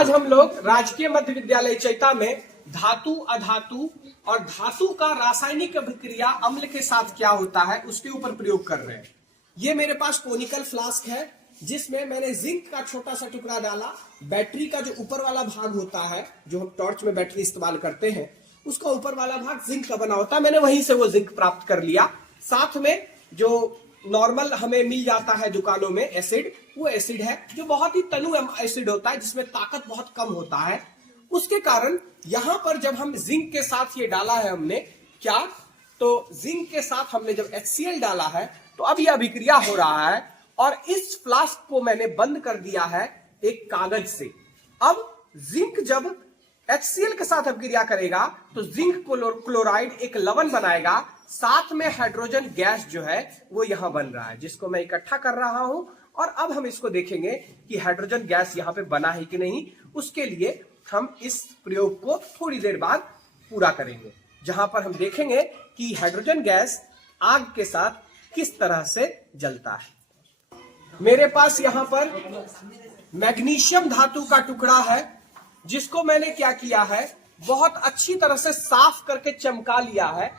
आज हम लोग राजकीय मध्य विद्यालय चैता में धातु, अधातु और धातु का रासायनिक अभिक्रिया अम्ल के साथ क्या होता है उसके ऊपर प्रयोग कर रहे हैं। ये मेरे पास कोनिकल फ्लास्क है जिसमें मैंने जिंक का छोटा सा टुकड़ा डाला। बैटरी का जो ऊपर वाला भाग होता है, जो हम टॉर्च में बैटरी इस्तेमाल करते हैं, उसका ऊपर वाला भाग जिंक का बना होता है। मैंने वहीं से वो जिंक प्राप्त कर लिया। साथ में जो नॉर्मल हमें मिल जाता है दुकानों में एसिड, वो एसिड है जो बहुत ही तनु एसिड होता है जिसमें ताकत बहुत कम होता है। उसके कारण यहां पर जब हम जिंक के साथ ये डाला है हमने क्या, तो जिंक के साथ हमने जब HCl डाला है तो अब ये अभिक्रिया हो रहा है और इस फ्लास्क को मैंने बंद कर दिया है एक कागज से। अब जिंक जब HCl के साथ अभिक्रिया करेगा तो जिंक क्लोराइड एक लवण बनाएगा, साथ में हाइड्रोजन गैस जो है वो यहां बन रहा है जिसको मैं इकट्ठा कर रहा हूं। और अब हम इसको देखेंगे कि हाइड्रोजन गैस यहां पे बना है कि नहीं। उसके लिए हम इस प्रयोग को थोड़ी देर बाद पूरा करेंगे, जहां पर हम देखेंगे कि हाइड्रोजन गैस आग के साथ किस तरह से जलता है। मेरे पास यहां पर मैग्नीशियम धातु का टुकड़ा है जिसको मैंने क्या किया है, बहुत अच्छी तरह से साफ करके चमका लिया है।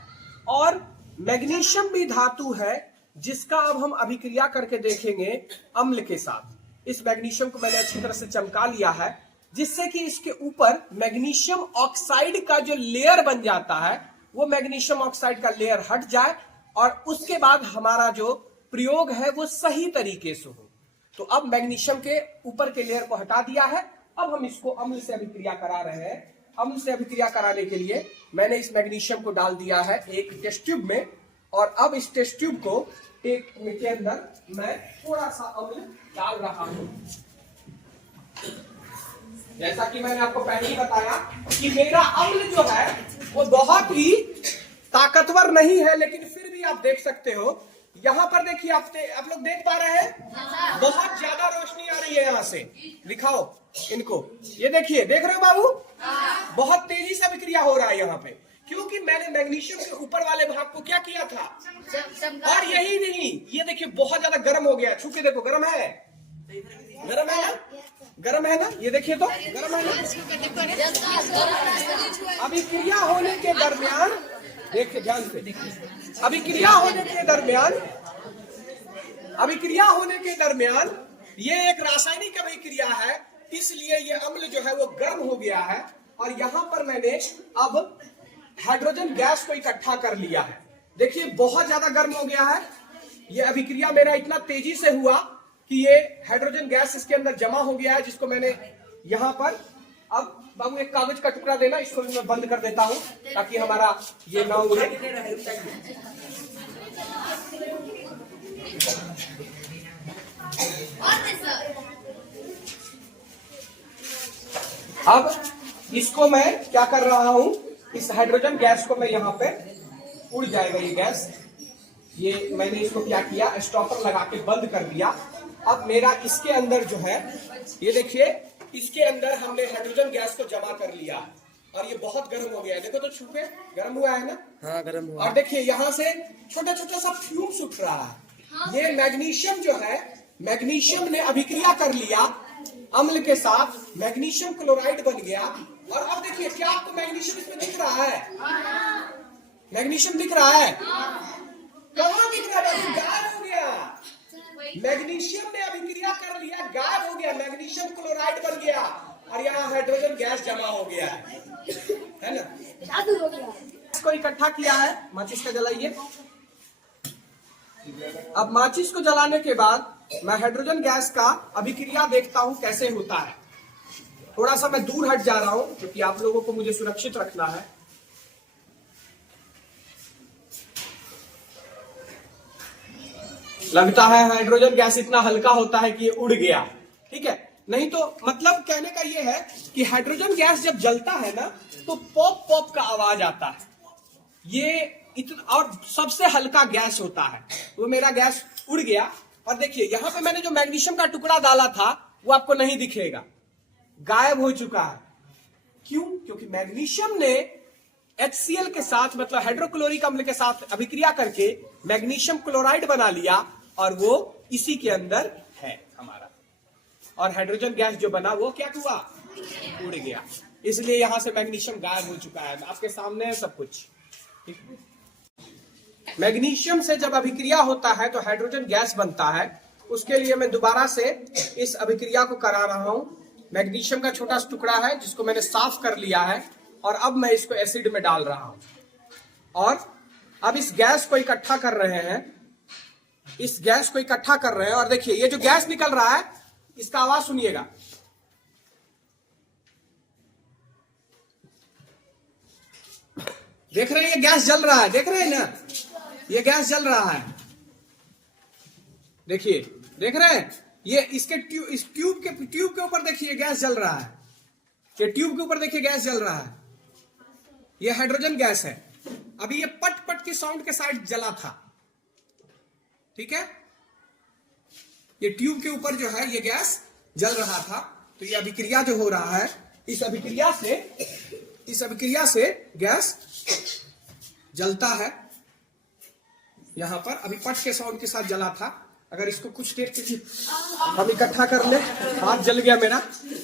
और मैग्नीशियम भी धातु है जिसका अब हम अभिक्रिया करके देखेंगे अम्ल के साथ। इस मैग्नीशियम को मैंने अच्छी तरह से चमका लिया है जिससे कि इसके ऊपर मैग्नीशियम ऑक्साइड का जो लेयर बन जाता है वो मैग्नीशियम ऑक्साइड का लेयर हट जाए और उसके बाद हमारा जो प्रयोग है वो सही तरीके से हो। तो अब मैग्नीशियम के ऊपर के लेयर को हटा दिया है। अब हम इसको अम्ल से अभिक्रिया करा रहे हैं। अम्ल से अभिक्रिया कराने के लिए मैंने इस मैग्नीशियम को डाल दिया है एक टेस्ट ट्यूब में और अब इस टेस्ट ट्यूब को एक के अंदर मैं थोड़ा सा अम्ल डाल रहा हूं। जैसा कि मैंने आपको पहले ही बताया कि मेरा अम्ल जो है वो बहुत ही ताकतवर नहीं है, लेकिन फिर भी आप देख सकते हो। यहां पर देखिए, आप लोग देख पा रहे हैं, बहुत ज्यादा रोशनी आ रही है यहां से। दिखाओ इनको, ये देखिए, देख रहे हो बाबू, बहुत तेजी से अभिक्रिया हो रहा है यहाँ पे, क्योंकि मैंने मैग्नीशियम के ऊपर वाले भाग को क्या किया था। और यही नहीं, ये देखिए बहुत ज्यादा गर्म हो गया। छू के देखो, गर्म है, गर्म है ना, गर्म है ना, ये देखिए तो गर्म है ना। अभिक्रिया होने के दरमियान देखिए ध्यान से, अभिक्रिया होने के दरमियान ये एक रासायनिक अभिक्रिया है, इसलिए ये अम्ल जो है वो गर्म हो गया है। और यहां पर मैंने अब हाइड्रोजन गैस को इकट्ठा कर लिया है। देखिए बहुत ज्यादा गर्म हो गया है। ये अभिक्रिया मेरा इतना तेजी से हुआ कि ये हाइड्रोजन गैस इसके अंदर जमा हो गया है, जिसको मैंने यहां पर, अब बाबू एक कागज का टुकड़ा देना, इसको मैं बंद कर देता हूं ताकि हमारा ये ना उड़े। अब इसको मैं क्या कर रहा हूं, इस हाइड्रोजन गैस को मैं यहां पे उड़ जाएगा ये गैस। ये मैंने इसको क्या किया, स्टॉपर लगा के बंद कर दिया। अब मेरा इसके अंदर जो है, ये देखिए, इसके अंदर हमने हाइड्रोजन गैस को जमा कर लिया और ये बहुत गर्म हो गया है। देखो तो छुपे, गर्म हुआ है ना। हाँ, गर्म हुआ। और देखिए यहाँ से छोटा छोटा सा फ्यूम्स उठ रहा है। ये मैग्नीशियम जो है, मैग्नीशियम ने अभिक्रिया कर लिया अम्ल के साथ, मैग्नीशियम क्लोराइड बन गया। और अब देखिए, क्या आपको मैग्नीशियम इसमें दिख रहा है? मैग्नीशियम दिख रहा है? कहाँ दिख रहा है? गायब हो गया। मैग्नीशियम ने अभिक्रिया कर लिया, गायब हो गया, मैग्नीशियम क्लोराइड बन गया और यहाँ हाइड्रोजन गैस जमा हो गया है ना। जादू हो गया। इसको इकट्ठा किया है, माचिस का जलाइए। अब माचिस को जलाने के बाद मैं हाइड्रोजन गैस का अभिक्रिया देखता हूं कैसे होता है। थोड़ा सा मैं दूर हट जा रहा हूं क्योंकि आप लोगों को मुझे सुरक्षित रखना है। लगता है हाइड्रोजन गैस इतना हल्का होता है कि ये उड़ गया, ठीक है। नहीं तो मतलब कहने का ये है कि हाइड्रोजन गैस जब जलता है ना तो पॉप पॉप का आवाज आता है। ये इतना, और सबसे हल्का गैस होता है। वो मेरा गैस उड़ गया और देखिए यहाँ पे मैंने जो मैग्नीशियम का टुकड़ा डाला था वो आपको नहीं दिखेगा, गायब हो चुका है। क्यों? क्योंकि मैग्नीशियम ने HCl के साथ, मतलब हाइड्रोक्लोरिक अम्ल के साथ अभिक्रिया करके मैग्नीशियम क्लोराइड बना लिया और वो इसी के अंदर है हमारा। और हाइड्रोजन गैस जो बना वो क्या हुआ, उड़ गया। इसलिए यहां से मैग्नीशियम गायब हो चुका है। आपके सामने है सब कुछ। मैग्नीशियम से जब अभिक्रिया होता है तो हाइड्रोजन गैस बनता है। उसके लिए मैं दोबारा से इस अभिक्रिया को करा रहा हूं। मैग्नीशियम का छोटा सा टुकड़ा है जिसको मैंने साफ कर लिया है और अब मैं इसको एसिड में डाल रहा हूं और अब इस गैस को इकट्ठा कर रहे हैं। इस गैस को इकट्ठा कर रहे हैं और देखिए ये जो गैस निकल रहा है इसका आवाज सुनिएगा। देख रहे हैं ये गैस जल रहा है, देख रहे हैं ना, ये गैस जल रहा है। देखिए, देख रहे हैं ये इसके इस ट्यूब के ऊपर देखिए गैस जल रहा है। ये ट्यूब के ऊपर देखिए गैस जल रहा है। ये हाइड्रोजन गैस है। अभी ये पट पट की साउंड के साइड जला था, ठीक है। ये ट्यूब के ऊपर जो है ये गैस जल रहा था। तो ये अभिक्रिया जो हो रहा है, इस अभिक्रिया से गैस जलता है। यहां पर अभी पट के साउंड के साथ जला था। अगर इसको कुछ देर के लिए हम इकट्ठा कर ले, हाथ जल गया मेरा,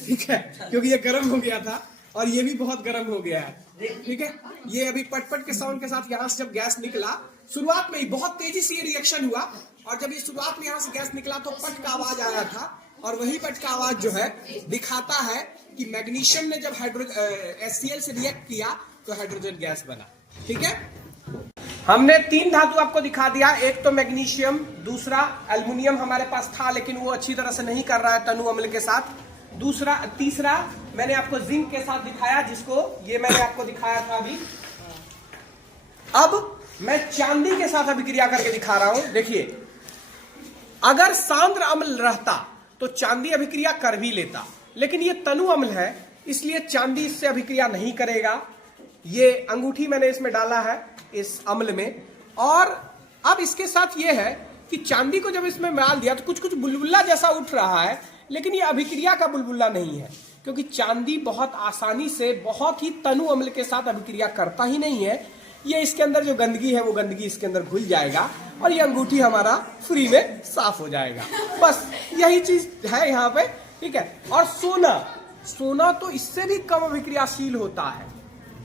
ठीक है, क्योंकि ये गर्म हो गया था और ये भी बहुत गर्म हो गया है, ठीक है। ये अभी पटपट के साउंड के साथ यहां से जब गैस निकला, शुरुआत में ही बहुत तेजी से ये रिएक्शन हुआ और जब ये शुरुआत में यहां से गैस निकला तो पट का आवाज आया था और वही पट का आवाज जो है दिखाता है कि मैग्नीशियम ने जब HCl से रिएक्ट किया तो हाइड्रोजन गैस बना, ठीक है। हमने 3 धातु आपको दिखा दिया। एक तो मैग्नीशियम, दूसरा एल्युमिनियम हमारे पास था लेकिन वो अच्छी तरह से नहीं कर रहा है तनु अम्ल के साथ। तीसरा मैंने आपको जिंक के साथ दिखाया, जिसको ये मैंने आपको दिखाया था अभी। अब मैं चांदी के साथ अभिक्रिया करके दिखा रहा हूं। देखिए, अगर सांद्र अम्ल रहता तो चांदी अभिक्रिया कर भी लेता, लेकिन ये तनु अम्ल है इसलिए चांदी इससे अभिक्रिया नहीं करेगा। ये अंगूठी मैंने इसमें डाला है इस अम्ल में। और अब इसके साथ ये है कि चांदी को जब इसमें डाल दिया तो कुछ कुछ बुलबुला जैसा उठ रहा है, लेकिन ये अभिक्रिया का बुलबुला नहीं है, क्योंकि चांदी बहुत आसानी से बहुत ही तनु अम्ल के साथ अभिक्रिया करता ही नहीं है। ये इसके अंदर जो गंदगी है वो गंदगी इसके अंदर घुल जाएगा और ये अंगूठी हमारा फ्री में साफ हो जाएगा। बस यही चीज है यहाँ पे, ठीक है। और सोना तो इससे भी कम अभिक्रियाशील होता है,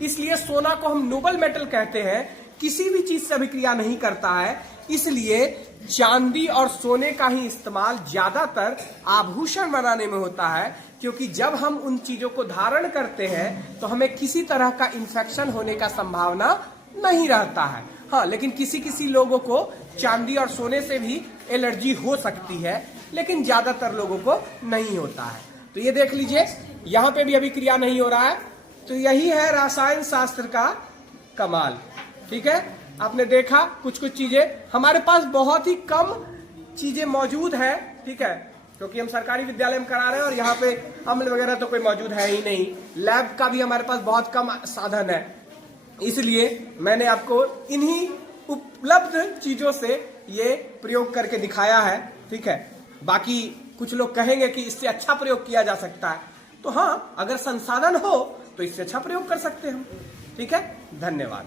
इसलिए सोना को हम नोबल मेटल कहते हैं। किसी भी चीज से अभिक्रिया नहीं करता है, इसलिए चांदी और सोने का ही इस्तेमाल ज्यादातर आभूषण बनाने में होता है, क्योंकि जब हम उन चीजों को धारण करते हैं तो हमें किसी तरह का इन्फेक्शन होने का संभावना नहीं रहता है। हाँ, लेकिन किसी लोगों को चांदी और सोने से भी एलर्जी हो सकती है, लेकिन ज्यादातर लोगों को नहीं होता है। तो ये देख लीजिए, यहाँ पे भी अभिक्रिया नहीं हो रहा है। तो यही है रसायन शास्त्र का कमाल, ठीक है। आपने देखा कुछ चीजें हमारे पास बहुत ही कम चीजें मौजूद है, ठीक है, क्योंकि हम सरकारी विद्यालय में करा रहे हैं और यहाँ पे अम्ल वगैरह तो कोई मौजूद है ही नहीं। लैब का भी हमारे पास बहुत कम साधन है, इसलिए मैंने आपको इन्हीं उपलब्ध चीजों से ये प्रयोग करके दिखाया है, ठीक है। बाकी कुछ लोग कहेंगे कि इससे अच्छा प्रयोग किया जा सकता है, तो हाँ, अगर संसाधन हो तो इससे अच्छा प्रयोग कर सकते हैं हम, ठीक है। धन्यवाद।